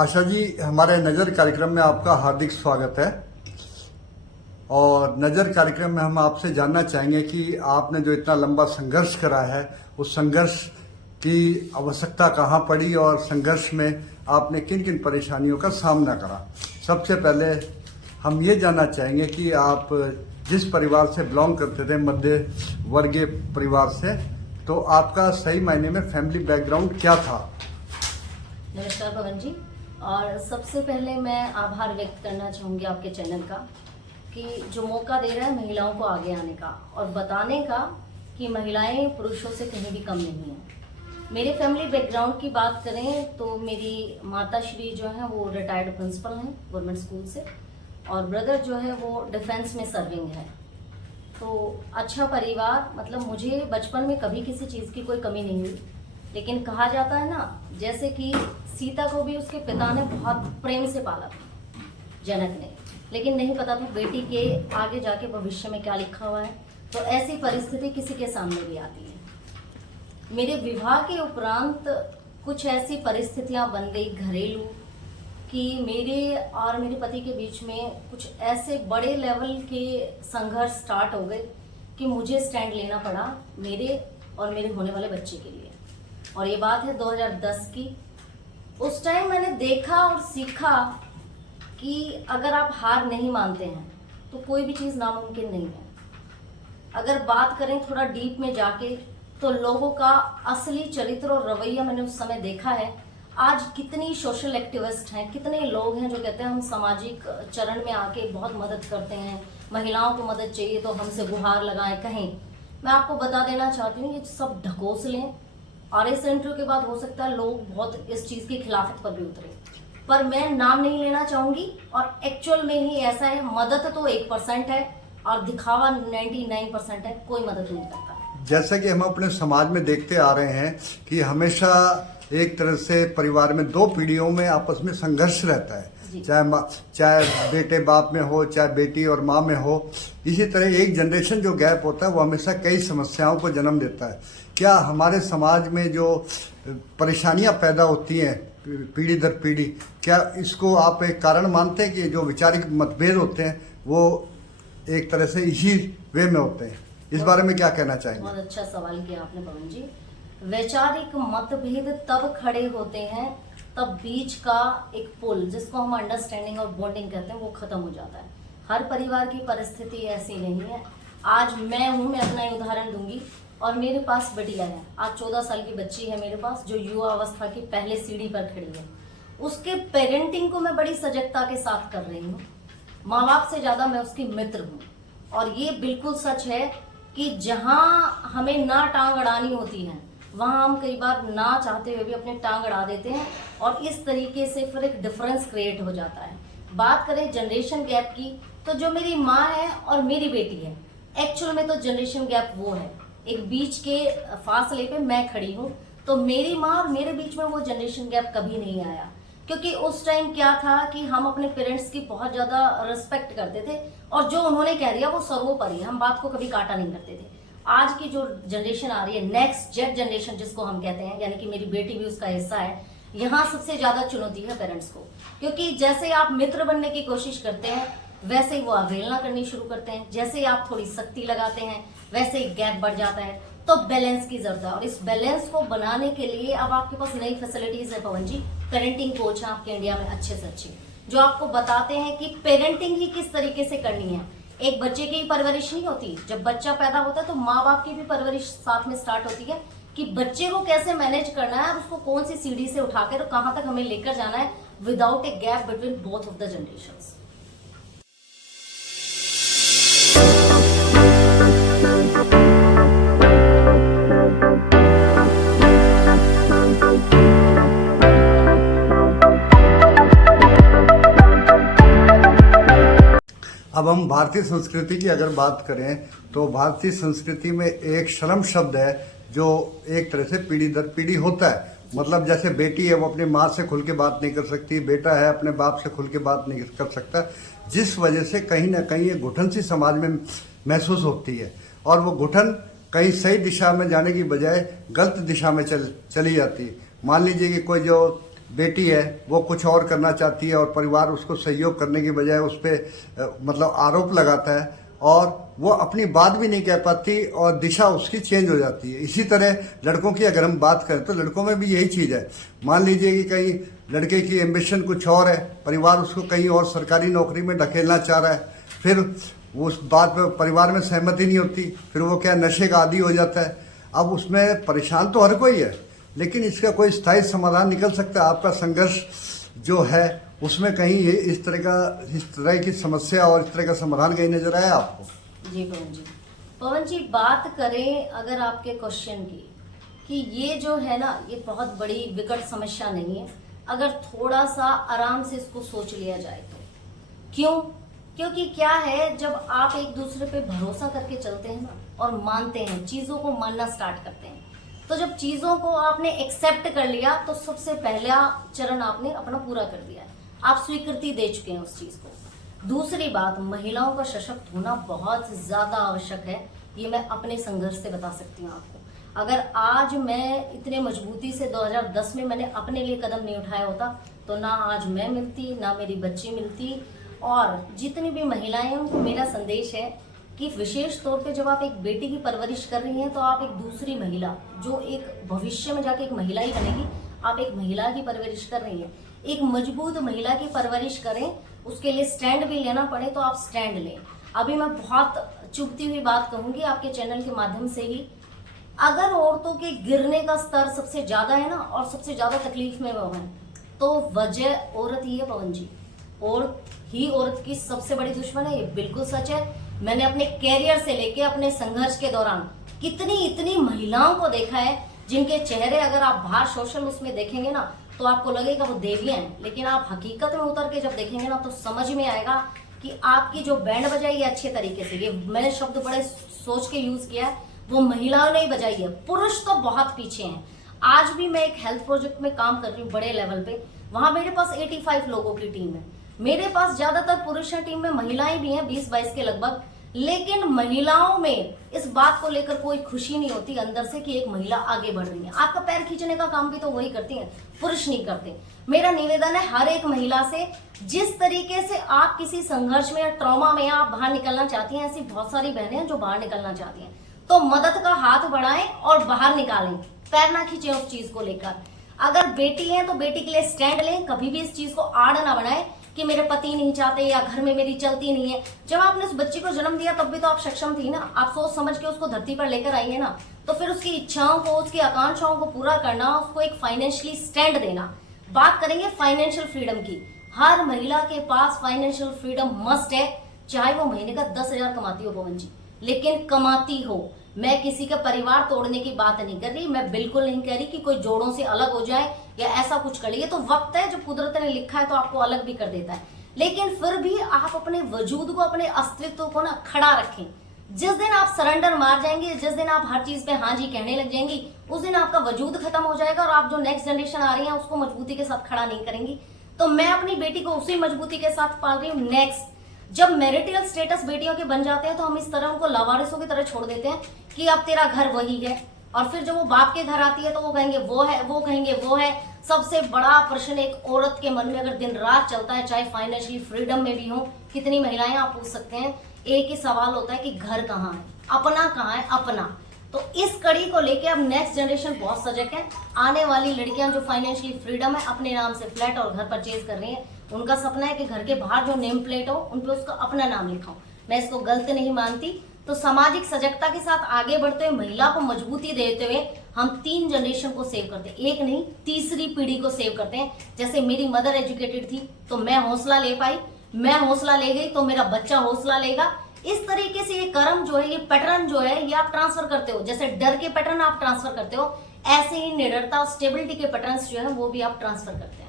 आशा जी, हमारे नज़र कार्यक्रम में आपका हार्दिक स्वागत है। और नज़र कार्यक्रम में हम आपसे जानना चाहेंगे कि आपने जो इतना लंबा संघर्ष करा है, उस संघर्ष की आवश्यकता कहाँ पड़ी और संघर्ष में आपने किन किन परेशानियों का सामना करा। सबसे पहले हम ये जानना चाहेंगे कि आप जिस परिवार से बिलोंग करते थे, मध्य वर्गीय परिवार से, तो आपका सही मायने में फैमिली बैकग्राउंड क्या था? नमस्कार पवन जी। और सबसे पहले मैं आभार व्यक्त करना चाहूँगी आपके चैनल का कि जो मौका दे रहा है महिलाओं को आगे आने का और बताने का कि महिलाएं पुरुषों से कहीं भी कम नहीं हैं। मेरे फैमिली बैकग्राउंड की बात करें तो मेरी माता श्री जो है वो रिटायर्ड प्रिंसिपल हैं गवर्नमेंट स्कूल से, और ब्रदर जो है वो डिफेंस में सर्विंग है। तो अच्छा परिवार, मतलब मुझे बचपन में कभी किसी चीज़ की कोई कमी नहीं हुई। लेकिन कहा जाता है ना, जैसे कि सीता को भी उसके पिता ने बहुत प्रेम से पाला था, जनक ने, लेकिन नहीं पता था बेटी के आगे जाके भविष्य में क्या लिखा हुआ है। तो ऐसी परिस्थिति किसी के सामने भी आती है। मेरे विवाह के उपरांत कुछ ऐसी परिस्थितियां बन गई घरेलू कि मेरे और मेरे पति के बीच में कुछ ऐसे बड़े लेवल के संघर्ष स्टार्ट हो गए कि मुझे स्टैंड लेना पड़ा मेरे और मेरे होने वाले बच्चे के लिए। और ये बात है 2010 की। उस टाइम मैंने देखा और सीखा कि अगर आप हार नहीं मानते हैं तो कोई भी चीज़ नामुमकिन नहीं है। अगर बात करें थोड़ा डीप में जाके तो लोगों का असली चरित्र और रवैया मैंने उस समय देखा है। आज कितनी सोशल एक्टिविस्ट हैं, कितने लोग हैं जो कहते हैं हम सामाजिक चरण में आके बहुत मदद करते हैं, महिलाओं को मदद चाहिए तो हमसे गुहार लगाएं कहीं। मैं आपको बता देना चाहती हूँ ये सब ढकोस लें। आरएस इंटरव्यू के बाद हो सकता है लोग बहुत इस चीज़ की खिलाफत पर भी उतरे, पर मैं नाम नहीं लेना चाहूँगी। और एक्चुअल में ही ऐसा है, मदद तो 1% है और दिखावा 99% है। कोई मदद नहीं करता। जैसा कि हम अपने समाज में देखते आ रहे हैं कि हमेशा एक तरह से परिवार में दो पीढ़ियों में आपस में संघर्ष रहता है, चाहे बेटे बाप में हो, चाहे बेटी और माँ में हो। इसी तरह एक जनरेशन जो गैप होता है वो हमेशा कई समस्याओं को जन्म देता है। क्या हमारे समाज में जो परेशानियां पैदा होती हैं पीढ़ी दर पीढ़ी, क्या इसको आप एक कारण मानते हैं कि जो वैचारिक मतभेद होते हैं वो एक तरह से इसी वे में होते हैं? इस बारे में क्या कहना चाहेंगे? बहुत अच्छा सवाल किया आपने पवन जी। वैचारिक मतभेद तब खड़े होते हैं तब बीच का एक पुल, जिसको हम अंडरस्टैंडिंग और बॉन्डिंग कहते हैं, वो खत्म हो जाता है। हर परिवार की परिस्थिति ऐसी नहीं है। आज मैं हूँ, मैं अपना ही उदाहरण दूंगी, और मेरे पास बिटिया है। आज 14 साल की बच्ची है मेरे पास, जो युवा अवस्था की पहले सीढ़ी पर खड़ी है। उसके पेरेंटिंग को मैं बड़ी सजगता के साथ कर रही हूँ। माँ बाप से ज्यादा मैं उसकी मित्र हूँ। और ये बिल्कुल सच है कि जहाँ हमें ना टांग अड़ानी होती है वहाँ हम कई बार ना चाहते हुए भी अपनी टांग अड़ा देते हैं, और इस तरीके से फिर एक डिफरेंस क्रिएट हो जाता है। बात करें जनरेशन गैप की, तो जो मेरी माँ है और मेरी बेटी है, एक्चुअल में तो जनरेशन गैप वो है, एक बीच के फासले पे मैं खड़ी हूँ। तो मेरी माँ और मेरे बीच में वो जनरेशन गैप कभी नहीं आया, क्योंकि उस टाइम क्या था कि हम अपने पेरेंट्स की बहुत ज्यादा रिस्पेक्ट करते थे, और जो उन्होंने कह दिया वो सर्वोपरि, हम बात को कभी काटा नहीं करते थे। आज की जो जनरेशन आ रही है, नेक्स्ट जेट जनरेशन जिसको हम कहते हैं, यानी कि मेरी बेटी भी उसका हिस्सा है, यहाँ सबसे ज्यादा चुनौती है पेरेंट्स को। क्योंकि जैसे आप मित्र बनने की कोशिश करते हैं वैसे ही वो अवहेलना करनी शुरू करते हैं। जैसे ही आप थोड़ी सख्ती लगाते हैं वैसे ही गैप बढ़ जाता है। तो बैलेंस की जरूरत है, और इस बैलेंस को बनाने के लिए अब आपके पास नई फैसिलिटीज है पवन जी। पेरेंटिंग कोच है आपके इंडिया में अच्छे से अच्छे, जो आपको बताते हैं कि पेरेंटिंग ही किस तरीके से करनी है। एक बच्चे की परवरिश नहीं होती, जब बच्चा पैदा होता है तो माँ बाप की भी परवरिश साथ में स्टार्ट होती है कि बच्चे को कैसे मैनेज करना है, उसको कौन सी सीढ़ी से उठाकर कहाँ तक हमें लेकर जाना है without a gap between both of the generations. अब हम भारतीय संस्कृति की अगर बात करें तो भारतीय संस्कृति में एक शर्म शब्द है जो एक तरह से पीढ़ी दर पीढ़ी होता है। मतलब जैसे बेटी है वो अपनी माँ से खुल के बात नहीं कर सकती, बेटा है अपने बाप से खुल के बात नहीं कर सकता, जिस वजह से कहीं ना कहीं ये घुटन सी समाज में महसूस होती है। और वो घुटन कहीं सही दिशा में जाने की बजाय गलत दिशा में चली जाती है। मान लीजिए कि कोई जो बेटी है वो कुछ और करना चाहती है और परिवार उसको सहयोग करने की बजाय उस पर मतलब आरोप लगाता है और वो अपनी बात भी नहीं कह पाती और दिशा उसकी चेंज हो जाती है। इसी तरह लड़कों की अगर हम बात करें तो लड़कों में भी यही चीज़ है। मान लीजिए कि कहीं लड़के की एम्बिशन कुछ और है, परिवार उसको कहीं और सरकारी नौकरी में ढकेलना चाह रहा है, फिर उस बात पर परिवार में सहमति नहीं होती, फिर वो क्या नशे का आदी हो जाता है। अब उसमें परेशान तो हर कोई है, लेकिन इसका कोई स्थायी समाधान निकल सकता है। आपका संघर्ष जो है उसमें कहीं ये इस तरह की समस्या और इस तरह का समाधान कहीं नजर आया आपको? जी पवन जी बात करें अगर आपके क्वेश्चन की कि ये जो है ना ये बहुत बड़ी विकट समस्या नहीं है अगर थोड़ा सा आराम से इसको सोच लिया जाए तो। क्यों? क्योंकि क्या है, जब आप एक दूसरे पे भरोसा करके चलते हैं ना और मानते हैं, चीजों को मानना स्टार्ट करते हैं, तो जब चीजों को आपने एक्सेप्ट कर लिया तो सबसे पहला चरण आपने अपना पूरा कर दिया है, आप स्वीकृति दे चुके हैं उस चीज को। दूसरी बात, महिलाओं का सशक्त होना बहुत ज्यादा आवश्यक है, ये मैं अपने संघर्ष से बता सकती हूँ आपको। अगर आज मैं इतने मजबूती से 2010 में मैंने अपने लिए कदम नहीं उठाया होता तो ना आज मैं मिलती, ना मेरी बच्ची मिलती। और जितनी भी महिलाएं हैं उनको मेरा संदेश है कि विशेष तौर पे जब आप एक बेटी की परवरिश कर रही हैं तो आप एक दूसरी महिला जो एक भविष्य में जाके एक महिला ही बनेगी, आप एक महिला की परवरिश कर रही हैं, एक मजबूत महिला की परवरिश करें, उसके लिए स्टैंड भी लेना पड़े तो आप स्टैंड लें। अभी मैं बहुत चुभती हुई बात कहूंगी आपके चैनल के माध्यम से ही, अगर औरतों के गिरने का स्तर सबसे ज्यादा है ना और सबसे ज्यादा तकलीफ में वो है तो वजह औरत ही है पवन जी। औरत ही औरत की सबसे बड़ी दुश्मन है, ये बिल्कुल सच है। मैंने अपने कैरियर से लेके अपने संघर्ष के दौरान इतनी महिलाओं को देखा है जिनके चेहरे अगर आप बाहर सोशल उसमें देखेंगे ना तो आपको लगेगा वो देवियां हैं, लेकिन आप हकीकत में उतर के जब देखेंगे ना तो समझ में आएगा कि आपकी जो बैंड बजाई है अच्छे तरीके से, ये मैंने शब्द बड़े सोच के यूज किया है, वो महिलाओं ने ही बजाई है, पुरुष तो बहुत पीछे हैं। आज भी मैं एक हेल्थ प्रोजेक्ट में काम कर रही हूँ बड़े लेवल पे, वहां मेरे पास 85 लोगों की टीम है, मेरे पास ज्यादातर पुरुष हैं, टीम में महिलाएं भी हैं 20-22 के लगभग, लेकिन महिलाओं में इस बात को लेकर कोई खुशी नहीं होती अंदर से कि एक महिला आगे बढ़ रही है। आपका पैर खींचने का काम भी तो वही करती है, पुरुष नहीं करते। मेरा निवेदन है हर एक महिला से, जिस तरीके से आप किसी संघर्ष में या ट्रॉमा में आप बाहर निकलना चाहती हैं, ऐसी बहुत सारी बहनें हैं जो बाहर निकलना चाहती हैं, तो मदद का हाथ बढ़ाएं और बाहर निकालें, पैर ना खींचें उस चीज को लेकर। अगर बेटी है तो बेटी के लिए स्टैंड लें, कभी भी इस चीज को आड़ ना बनाएं कि मेरे पति नहीं चाहते या घर में मेरी चलती नहीं है। जब आपने उस बच्ची को जन्म दिया तब भी तो आप सक्षम थी ना, आप सोच समझ के उसको धरती पर लेकर आई है ना, तो फिर उसकी इच्छाओं को, उसकी आकांक्षाओं को पूरा करना, उसको एक फाइनेंशियली स्टैंड देना। बात करेंगे फाइनेंशियल फ्रीडम की, हर महिला के पास फाइनेंशियल फ्रीडम मस्ट है, चाहे वो महीने का 10,000 कमाती हो पवन जी, लेकिन कमाती हो। मैं किसी का परिवार तोड़ने की बात नहीं कर रही, मैं बिल्कुल नहीं कह रही कि कोई जोड़ों से अलग हो जाए या ऐसा कुछ कर लिए, तो वक्त है जब कुदरत ने लिखा है तो आपको अलग भी कर देता है, लेकिन फिर भी आप अपने वजूद को, अपने अस्तित्व को ना खड़ा रखें। जिस दिन आप सरेंडर मार जाएंगे, जिस दिन आप हर चीज पे हाँ जी कहने लग जाएंगी, उस दिन आपका वजूद खत्म हो जाएगा और आप जो नेक्स्ट जनरेशन आ रही है उसको मजबूती के साथ खड़ा नहीं करेंगी। तो मैं अपनी बेटी को उसी मजबूती के साथ पाल रही हूँ। नेक्स्ट जब मैरिटल स्टेटस बेटियों के बन जाते हैं तो हम इस तरह उनको लावारिसों की तरह छोड़ देते हैं कि अब तेरा घर वही है, और फिर जब वो बाप के घर आती है तो वो कहेंगे वो है, वो कहेंगे वो है। सबसे बड़ा प्रश्न एक औरत के मन में अगर दिन रात चलता है, चाहे फाइनेंशियली फ्रीडम में भी हो, कितनी महिलाएं आप पूछ सकते हैं, एक ही सवाल होता है कि घर कहाँ है, अपना कहाँ है, अपना। तो इस कड़ी को लेके अब नेक्स्ट जनरेशन बहुत सजग है। आने वाली लड़कियां जो फाइनेंशियली फ्रीडम है, अपने नाम से फ्लैट और घर परचेज कर रही है, उनका सपना है कि घर के बाहर जो नेम प्लेट हो उन पे उसका अपना नाम लिखा हो। मैं इसको गलत नहीं मानती। तो सामाजिक सजगता के साथ आगे बढ़ते हुए, महिला को मजबूती देते हुए हम 3 जनरेशन को सेव करते हैं, एक नहीं तीसरी पीढ़ी को सेव करते हैं। जैसे मेरी मदर एजुकेटेड थी तो मैं हौसला ले पाई, मैं हौसला ले गई तो मेरा बच्चा हौसला लेगा। इस तरीके से ये कर्म जो है, ये पैटर्न जो है, ये आप ट्रांसफर करते हो। जैसे डर के पैटर्न आप ट्रांसफर करते हो, ऐसे ही निडरता और स्टेबिलिटी के पैटर्न्स जो है वो भी आप ट्रांसफर करते हैं।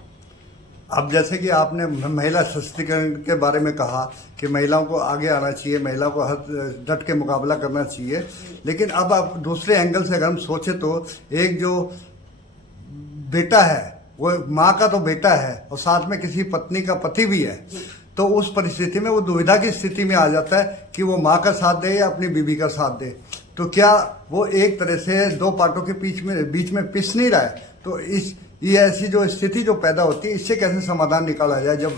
अब जैसे कि आपने महिला सशक्तिकरण के बारे में कहा कि महिलाओं को आगे आना चाहिए, महिलाओं को हर डट के मुकाबला करना चाहिए, लेकिन अब आप दूसरे एंगल से अगर हम सोचे तो एक जो बेटा है वो माँ का तो बेटा है और साथ में किसी पत्नी का पति भी है, तो उस परिस्थिति में वो दुविधा की स्थिति में आ जाता है कि वो माँ का साथ दे या अपनी बीवी का साथ दे। तो क्या वो एक तरह से 2 पार्टों के बीच में पिस नहीं रहा है? तो ये ऐसी जो स्थिति जो पैदा होती है, इससे कैसे समाधान निकाला जाए? जब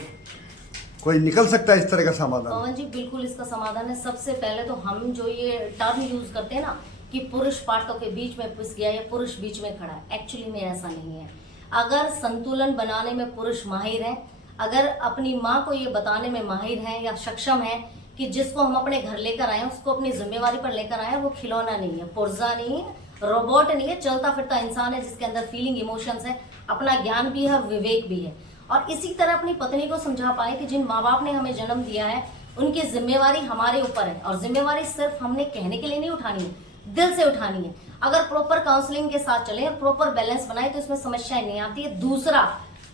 कोई निकल सकता है इस तरह का समाधान? पवन जी बिल्कुल इसका समाधान है। सबसे पहले तो हम जो ये टर्म यूज करते हैं ना कि पुरुष पार्टों के बीच में पिस गया या पुरुष बीच में खड़ा है, एक्चुअली में ऐसा नहीं है। अगर संतुलन बनाने में पुरुष माहिर है, अगर अपनी माँ को ये बताने में माहिर है या सक्षम है कि जिसको हम अपने घर लेकर आए उसको अपनी जिम्मेवारी पर लेकर आए, वो खिलौना नहीं है, पुर्जा नहीं है, रोबोट नहीं है, चलता फिरता इंसान है जिसके अंदर फीलिंग इमोशंस है, अपना ज्ञान भी है और विवेक भी है। और इसी तरह अपनी पत्नी को समझा पाए कि जिन माँ बाप ने हमें जन्म दिया है उनकी जिम्मेवारी हमारे ऊपर है, और जिम्मेवारी सिर्फ हमने कहने के लिए नहीं उठानी है, दिल से उठानी है। अगर प्रॉपर काउंसलिंग के साथ चले और प्रॉपर बैलेंस बनाए तो इसमें समस्याएं नहीं आती है। दूसरा,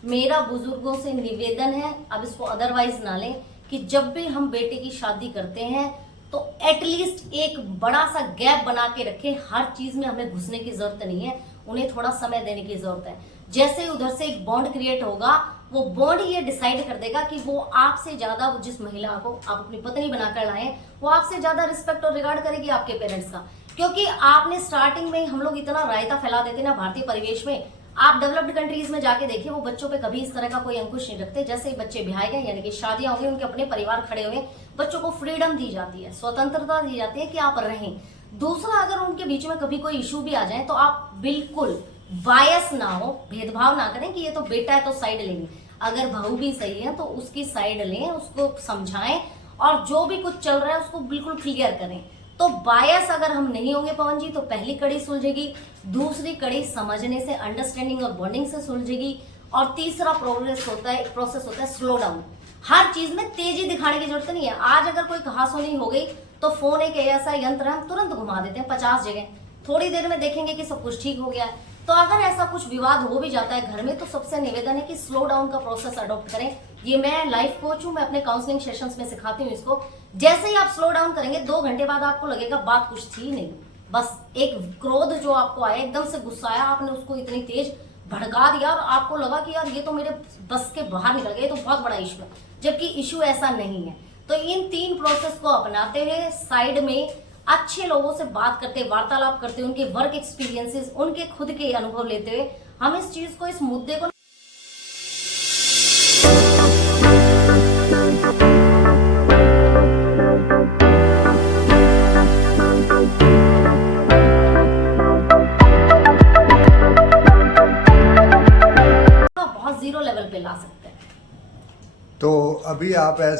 मेरा बुजुर्गों से निवेदन है, अब इसको अदरवाइज ना लें, कि जब भी हम बेटे की शादी करते हैं तो एटलीस्ट एक बड़ा सा गैप बना के रखें। हर चीज में हमें घुसने की जरूरत नहीं है, उन्हें थोड़ा समय देने की जरूरत है। जैसे ही उधर से एक बॉन्ड क्रिएट होगा, वो बॉन्ड ये डिसाइड कर देगा कि वो आपसे ज्यादा, वो जिस महिला को आप अपनी पत्नी बनाकर लाए वो आपसे ज्यादा रिस्पेक्ट और रिगार्ड करेगी आपके पेरेंट्स का। क्योंकि आपने स्टार्टिंग में हम लोग इतना रायता फैला देते ना भारतीय परिवेश में, आप डेवलप्ड कंट्रीज में जाके देखिए, वो बच्चों पे कभी इस तरह का कोई अंकुश नहीं रखते। जैसे ही बच्चे ब्याहे गए, यानी कि शादियां हो गई, उनके अपने परिवार खड़े हुए, बच्चों को फ्रीडम दी जाती है, स्वतंत्रता दी जाती है कि आप रहें। दूसरा, अगर उनके बीच में कभी कोई इशू भी आ जाए तो आप बिल्कुल बायस ना हो, भेदभाव ना करें कि ये तो बेटा है तो साइड लेंगे। अगर बहू भी सही है तो उसकी साइड लें, उसको समझाएं, और जो भी कुछ चल रहा है उसको बिल्कुल क्लियर करें। तो बायस अगर हम नहीं होंगे पवन जी, तो पहली कड़ी सुलझेगी, दूसरी कड़ी समझने से, अंडरस्टैंडिंग और बॉन्डिंग से सुलझेगी, और तीसरा प्रोसेस होता है स्लो डाउन। हर चीज में तेजी दिखाने की जरूरत नहीं है। आज अगर कोई कहासुनी हो गई तो फोन एक ऐसा यंत्र है, हम तुरंत घुमा देते हैं 50 जगह, थोड़ी देर में देखेंगे कि सब कुछ ठीक हो गया है। तो अगर ऐसा कुछ विवाद हो भी जाता है घर में, तो सबसे निवेदन है कि स्लो डाउन का प्रोसेस अडॉप्ट करें। ये मैं लाइफ कोच हूँ, मैं अपने काउंसलिंग सेशंस में सिखाती हूँ इसको। जैसे ही आप स्लो डाउन करेंगे, 2 घंटे बाद आपको लगेगा बात कुछ थी नहीं, बस एक क्रोध जो आपको आया, एकदम से गुस्सा आया, आपने उसको इतनी तेज भड़का दिया और आपको लगा कि यार ये तो मेरे बस के बाहर निकल गया, ये तो बहुत बड़ा इशू है, जबकि इशू ऐसा नहीं है। तो इन 3 प्रोसेस को अपनाते हुए, साइड में अच्छे लोगों से बात करते, वार्तालाप करते, उनके वर्क एक्सपीरियंसेस, उनके खुद के अनुभव लेते हुए, हम इस चीज को, इस मुद्दे को बहुत जीरो लेवल पे ला सकते हैं। तो अभी आप एज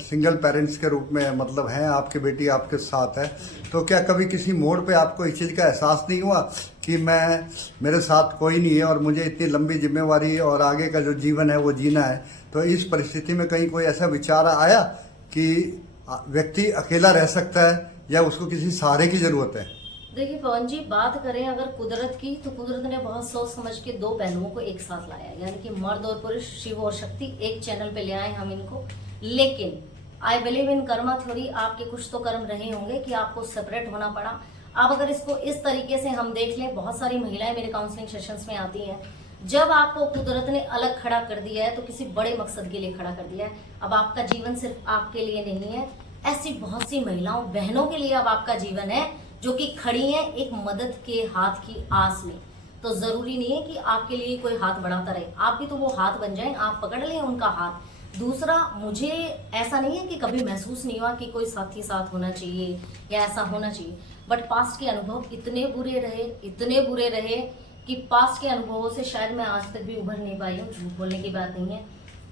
सिंगल पेरेंट्स के रूप में मतलब हैं, आपकी बेटी आपके साथ है, तो क्या कभी किसी मोड़ पे आपको इस चीज़ का एहसास नहीं हुआ कि मेरे साथ कोई नहीं है और मुझे इतनी लंबी जिम्मेवारी और आगे का जो जीवन है वो जीना है? तो इस परिस्थिति में कहीं कोई ऐसा विचार आया कि व्यक्ति अकेला रह सकता है या उसको किसी सहारे की जरूरत है? देखिए पवन जी, बात करें अगर कुदरत की, तो कुदरत ने बहुत सोच समझ के 2 पहलुओं को एक साथ लाया, यानी कि मर्द और पुरुष, शिव और शक्ति, एक चैनल पे ले आए हम इनको। लेकिन I believe in Karma theory, आपके कुछ तो कर्म रहे होंगे कि आपको सेपरेट होना पड़ा। अब अगर इसको इस तरीके से हम देख लें, बहुत सारी महिलाएं मेरे काउंसलिंग सेशंस में आती हैं, जब आपको कुदरत ने अलग खड़ा कर दिया है तो किसी बड़े मकसद के लिए खड़ा कर दिया है। अब आपका जीवन सिर्फ आपके लिए नहीं है, ऐसी बहुत सी महिलाओं, बहनों के लिए अब आपका जीवन है, जो कि खड़ी हैं एक मदद के हाथ की आस में। तो जरूरी नहीं है कि आपके लिए कोई हाथ बढ़ाता रहे, आप भी तो वो हाथ बन जाएं, आप पकड़ लें उनका हाथ। दूसरा, मुझे ऐसा नहीं है कि कभी महसूस नहीं हुआ कि कोई साथी साथ होना चाहिए या ऐसा होना चाहिए, बट पास्ट के अनुभव इतने बुरे रहे कि पास्ट के अनुभवों से शायद मैं आज तक भी उभर नहीं पाई हूँ, झूठ बोलने की बात नहीं है।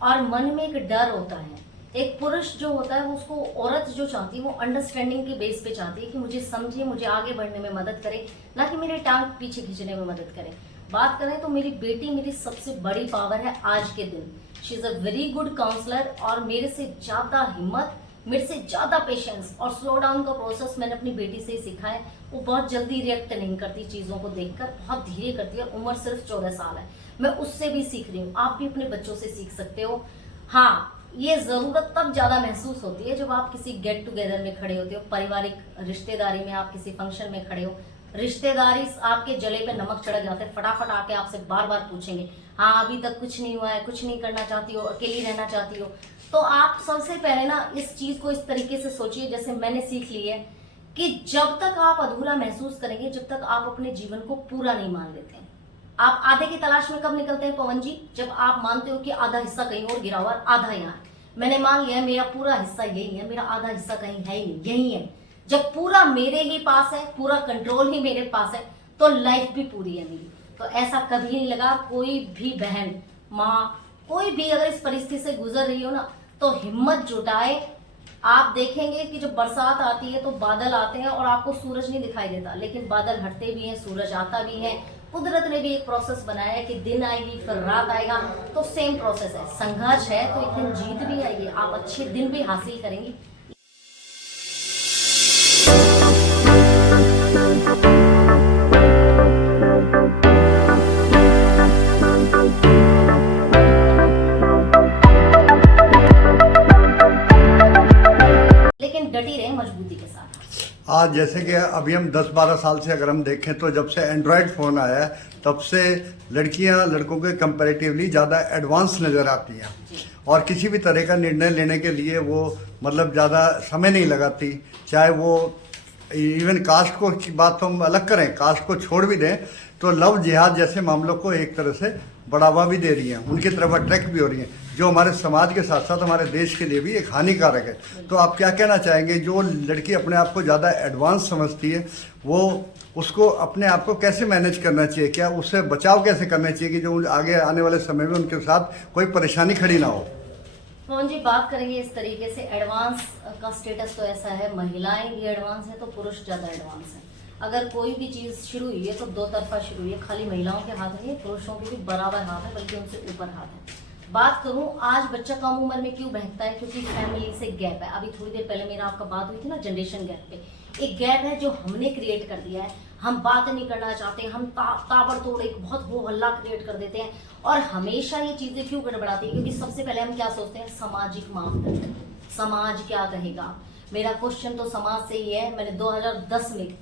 और मन में एक डर होता है, एक पुरुष जो होता है उसको औरत जो चाहती है वो अंडरस्टैंडिंग के बेस पे चाहती है कि मुझे समझे, मुझे आगे बढ़ने में मदद करे, ना कि मेरे टांग पीछे खींचने में मदद करे। बात करें तो मेरी बेटी मेरी सबसे बड़ी पावर है आज के दिन। She is a very good counsellor, और मेरे से ज्यादा हिम्मत, मेरे से ज्यादा पेशेंस और स्लो डाउन का प्रोसेस मैंने अपनी बेटी से ही सीखा है। वो बहुत जल्दी रिएक्ट नहीं करती चीजों को देखकर, बहुत धीरे करती है। उम्र सिर्फ 14 साल है, मैं उससे भी सीख रही हूँ, आप भी अपने बच्चों से सीख सकते हो। हाँ, ये जरूरत तब ज्यादा महसूस होती है जब आप किसी गेट टुगेदर में खड़े होते हो, पारिवारिक रिश्तेदारी में, आप किसी फंक्शन में खड़े हो, रिश्तेदारी आपके जले पे नमक चढ़ जाते हैं, फटाफट आके आपसे बार बार पूछेंगे, हाँ अभी तक कुछ नहीं हुआ है, कुछ नहीं करना चाहती हो, अकेली रहना चाहती हो। तो आप सबसे पहले ना इस चीज को इस तरीके से सोचिए, जैसे मैंने सीख ली है कि जब तक आप अधूरा महसूस करेंगे, जब तक आप अपने जीवन को पूरा नहीं मान लेते। आप आधे की तलाश में कब निकलते हैं पवन जी? जब आप मानते हो कि आधा हिस्सा कहीं और गिरा हुआ है, आधा यहाँ है। मैंने मान लिया मेरा पूरा हिस्सा यही है, मेरा आधा हिस्सा कहीं है ही नहीं, यही है। जब पूरा मेरे ही पास है, पूरा कंट्रोल ही मेरे पास है, तो लाइफ भी पूरी है मेरी। तो ऐसा कभी नहीं लगा। कोई भी बहन, माँ, कोई भी अगर इस परिस्थिति से गुजर रही हो ना, तो हिम्मत जुटाए। आप देखेंगे कि जब बरसात आती है तो बादल आते हैं और आपको सूरज नहीं दिखाई देता, लेकिन बादल हटते भी हैं, सूरज आता भी है। कुदरत ने भी एक प्रोसेस बनाया है कि दिन आएगी फिर रात आएगा, तो सेम प्रोसेस है। संघर्ष है तो एक दिन जीत भी आएगी, आप अच्छे दिन भी हासिल करेंगी। लेकिन डटी रहे मजबूती के साथ। आज जैसे कि अभी हम 10-12 साल से अगर हम देखें तो जब से एंड्रॉयड फ़ोन आया है तब से लड़कियां लड़कों के कंपैरेटिवली ज़्यादा एडवांस नज़र आती हैं और किसी भी तरह का निर्णय लेने के लिए वो मतलब ज़्यादा समय नहीं लगाती। चाहे वो इवन कास्ट को की बात तो हम अलग करें, कास्ट को छोड़ भी दें तो लव जिहाद जैसे मामलों को एक तरह से बढ़ावा भी दे रही हैं, उनकी तरफ अट्रैक्ट भी हो रही हैं, जो हमारे समाज के साथ साथ हमारे देश के लिए भी एक हानिकारक है। तो आप क्या कहना चाहेंगे, जो लड़की अपने आप को ज़्यादा एडवांस समझती है वो उसको अपने आप को कैसे मैनेज करना चाहिए, क्या उससे बचाव कैसे करना चाहिए कि जो आगे आने वाले समय में उनके साथ कोई परेशानी खड़ी ना हो? मोहन जी, बात करेंगे इस तरीके से, एडवांस का स्टेटस तो ऐसा है, महिलाएं भी एडवांस है तो पुरुष ज़्यादा एडवांस है। अगर कोई भी चीज़ शुरू हुई है तो दो तरफा शुरू हुई है, खाली महिलाओं के हाथ नहीं है, पुरुषों के भी बराबर हाथ है, बल्कि उनसे ऊपर हाथ है। बात करूं आज बच्चा कम उम्र में क्यों बहकता है, क्योंकि फैमिली से गैप है। अभी थोड़ी देर पहले मेरा आपका बात हुई थी ना जनरेशन गैप पे, एक गैप है जो हमने क्रिएट कर दिया है। हम बात नहीं करना चाहते, हम ताबड़तोड़ एक बहुत हो हल्ला क्रिएट कर देते हैं। और हमेशा ये चीजें क्यों गड़बड़ाती है, क्योंकि सबसे पहले हम क्या सोचते हैं, सामाजिक मापदंड, समाज क्या कहेगा। मेरा क्वेश्चन तो समाज से ही है। मैंने 2010 में,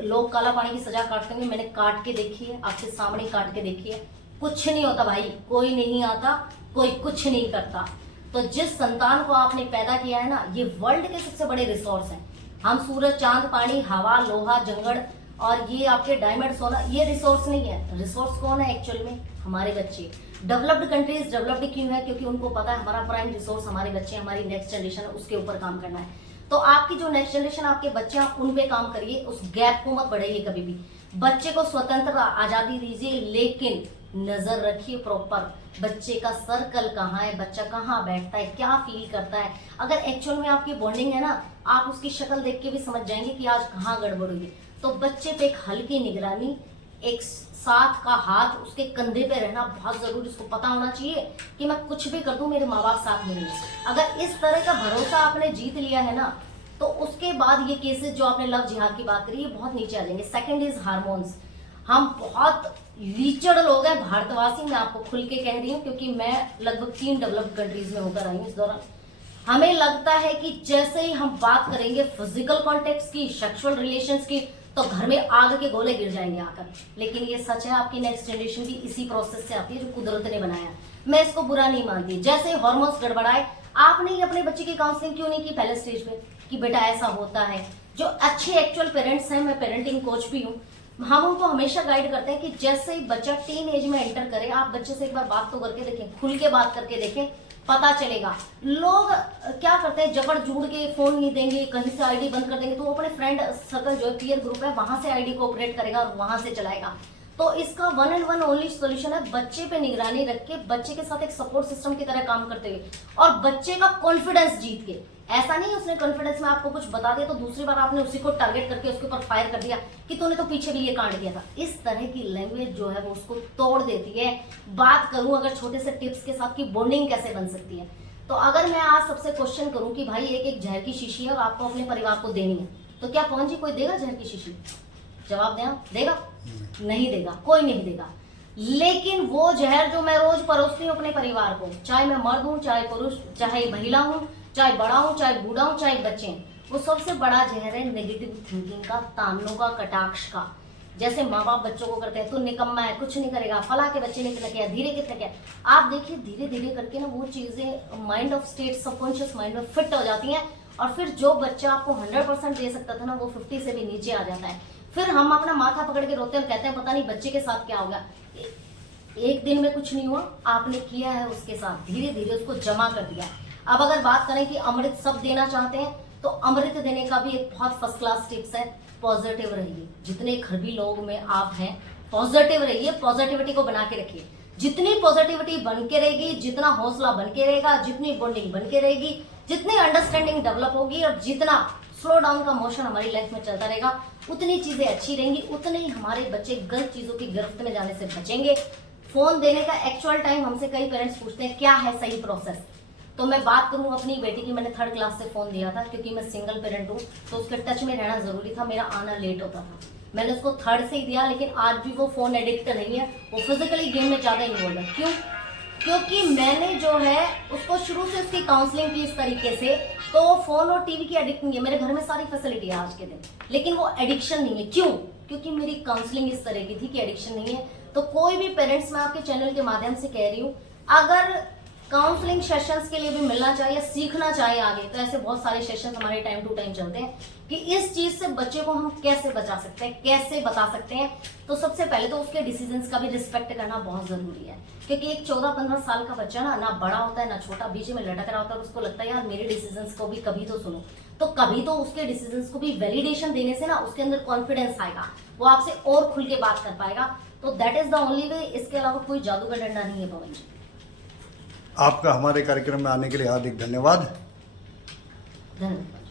लोग काला पानी की सजा काटते हैं, मैंने काट के देखी है, आपके सामने काट के देखी है, कुछ नहीं होता भाई, कोई नहीं आता, कोई कुछ नहीं करता। तो जिस संतान को आपने पैदा किया है ना, ये वर्ल्ड के सबसे बड़े रिसोर्स हैं। हम सूरज, चांद, पानी, हवा, लोहा, जंगल और ये आपके डायमंड, सोना, ये रिसोर्स नहीं है। रिसोर्स कौन है एक्चुअल में? हमारे बच्चे। डेवलप्ड कंट्रीज डेवलप्ड क्यों है? क्योंकि उनको पता है हमारा प्राइम रिसोर्स हमारे बच्चे, हमारी नेक्स्ट जनरेशन है, उसके ऊपर काम करना है। तो आपकी जो नेक्स्ट जनरेशन, आपके बच्चे, आप उन पे काम करिए, उस गैप को मत बढ़ाइए कभी भी। बच्चे को स्वतंत्र आजादी दीजिए, लेकिन नजर रखिए प्रॉपर बच्चे का सर्कल कहाँ है, बच्चा कहाँ बैठता है, क्या फील करता है। अगर एक्चुअल में आपकी बॉन्डिंग है ना, आप उसकी शक्ल देख के भी समझ जाएंगे कि आज कहाँ गड़बड़ हुई है। तो बच्चे पे एक हल्की निगरानी, एक साथ का हाथ उसके कंधे पे रहना बहुत जरूरी। उसको पता होना चाहिए कि मैं कुछ भी कर दूं, मेरे माँ बाप साथ में नहीं है। अगर इस तरह का भरोसा आपने जीत लिया है ना, तो उसके बाद ये केसेस जो आपने लव जिहाद की बात करी, ये बहुत नीचे आ जाएंगे। Second is hormones. हम बहुत लीचड़ लोग हैं भारतवासी, मैं आपको खुल के कह रही हूँ, क्योंकि मैं लगभग 3 डेवलप्ड कंट्रीज में होकर आई हूँ इस दौरान। हमें लगता है कि जैसे ही हम बात करेंगे फिजिकल कॉन्टेक्ट की, सेक्सुअल रिलेशंस की, तो घर में आग के गोले गिर जाएंगे आकर। लेकिन ये सच है, आपकी नेक्स्ट जनरेशन भी इसी प्रोसेस से आती है जो कुदरत ने बनाया। मैं इसको बुरा नहीं मानती। जैसे हार्मोन्स गड़बड़ाए, आपने ही अपने बच्चे की काउंसलिंग क्यों नहीं की पहले स्टेज पे कि बेटा ऐसा होता है। जो अच्छे एक्चुअल पेरेंट्स हैं, मैं पेरेंटिंग कोच भी हूँ, हम उनको हमेशा गाइड करते हैं कि जैसे ही बच्चा टीन एज में एंटर करे, आप बच्चे से एक बार बात तो करके देखें, खुल के बात करके देखें, पता चलेगा। लोग क्या करते हैं, जबड़ जुड़ के फोन नहीं देंगे, कहीं से आईडी बंद कर देंगे, तो वो अपने फ्रेंड सर्कल जो है, पीयर ग्रुप है, वहां से आईडी को ऑपरेट करेगा और वहां से चलाएगा। तो इसका 1 and 1 ओनली सोल्यूशन है, बच्चे पे निगरानी रख के, बच्चे के साथ एक सपोर्ट सिस्टम की तरह काम करते हुए, और बच्चे का कॉन्फिडेंस जीत के। ऐसा नहीं उसने कॉन्फिडेंस में आपको कुछ बता दिया तो दूसरी बार आपने उसी को टारगेट करके उसके ऊपर फायर कर दिया कि तूने तो पीछे भी ये कांड किया था। इस तरह की लैंग्वेज जो है वो उसको तोड़ देती है। बात करूं अगर छोटे से टिप्स के साथ की बॉन्डिंग कैसे बन सकती है, तो अगर मैं आज सबसे क्वेश्चन करूं कि भाई एक जहर की शीशी है और आपको अपने परिवार को देनी है, तो क्या पवन जी कोई देगा जहर की शीशी? जवाब देगा? नहीं देगा, कोई नहीं देगा। लेकिन वो जहर जो मैं रोज परोसती हूँ अपने परिवार को, चाहे मैं मर्द हूँ, चाहे पुरुष, चाहे महिला हूँ, चाहे बड़ा हूँ, चाहे बूढ़ा हूँ, चाहे बच्चे हैं, वो सबसे बड़ा जहर है नेगेटिव थिंकिंग का, तानों का, कटाक्ष का। जैसे माँ बाप बच्चों को करते हैं, तू निकम्मा है, कुछ नहीं करेगा, फला के बच्चे ने कितना किया, धीरे कितना किया। आप देखिए धीरे धीरे करके ना वो चीजें mind of state, subconscious mind में फिट हो जाती हैं, और फिर जो बच्चा आपको 100% दे सकता था ना, वो 50 से भी नीचे आ जाता है। फिर हम अपना माथा पकड़ के रोते हैं, कहते हैं पता नहीं बच्चे के साथ क्या होगा। एक दिन में कुछ नहीं हुआ, आपने किया है उसके साथ, धीरे धीरे उसको जमा कर दिया। अब अगर बात करें कि अमृत सब देना चाहते हैं, तो अमृत देने का भी एक बहुत फर्स्ट क्लास टिप्स है, पॉजिटिव रहिए। जितने खरबी लोग में आप हैं, पॉजिटिव रहिए, पॉजिटिविटी को बना के रखिए। जितनी पॉजिटिविटी बन के रहेगी, जितना हौसला बन के रहेगा, जितनी बॉन्डिंग बन के रहेगी, जितनी अंडरस्टैंडिंग डेवलप होगी और जितना स्लो डाउन का मोशन हमारी लाइफ में चलता रहेगा, उतनी चीजें अच्छी रहेंगी, उतने ही हमारे बच्चे गलत चीजों की गिरफ्त में जाने से बचेंगे। फोन देने का एक्चुअल टाइम हमसे कई पेरेंट्स पूछते हैं क्या है सही प्रोसेस। तो मैं बात करूं अपनी बेटी की, मैंने 3rd क्लास से फोन दिया था, क्योंकि मैं सिंगल पेरेंट हूं, तो उसके टच में रहना जरूरी था, मेरा आना लेट होता था। मैंने उसको 3rd से ही दिया, लेकिन आज भी वो फोन एडिक्ट नहीं है, वो फिजिकली गेम में ज्यादा इन्वॉल्व है। क्यों? क्योंकि मैंने जो है उसको शुरू से उसकी काउंसलिंग की इस तरीके से, तो वो फोन और टीवी की एडिक्ट नहीं है। मेरे घर में सारी फैसिलिटी है आज के दिन, लेकिन वो एडिक्शन नहीं है। क्यों? क्योंकि मेरी काउंसलिंग इस तरह की थी कि एडिक्शन नहीं है। तो कोई भी पेरेंट्स, मैं आपके चैनल के माध्यम से कह रही हूँ, अगर काउंसलिंग सेशंस के लिए भी मिलना चाहिए, सीखना चाहिए आगे, तो ऐसे बहुत सारे सेशंस हमारे टाइम टू टाइम चलते हैं कि इस चीज से बच्चे को हम कैसे बचा सकते हैं, कैसे बता सकते हैं। तो सबसे पहले तो उसके डिसीजंस का भी रिस्पेक्ट करना बहुत जरूरी है, क्योंकि एक 14-15 साल का बच्चा ना बड़ा होता है ना छोटा, बीच में लटक रहा होता है, उसको लगता है यार मेरे डिसीजंस को भी कभी तो सुनो। तो कभी तो उसके डिसीजंस को भी वैलिडेशन देने से ना उसके अंदर कॉन्फिडेंस आएगा, वो आपसे और खुल के बात कर पाएगा। तो that is the only way, इसके अलावा कोई जादू का डंडा नहीं है पवन जी। आपका हमारे कार्यक्रम में आने के लिए हार्दिक धन्यवाद। धन्यवाद।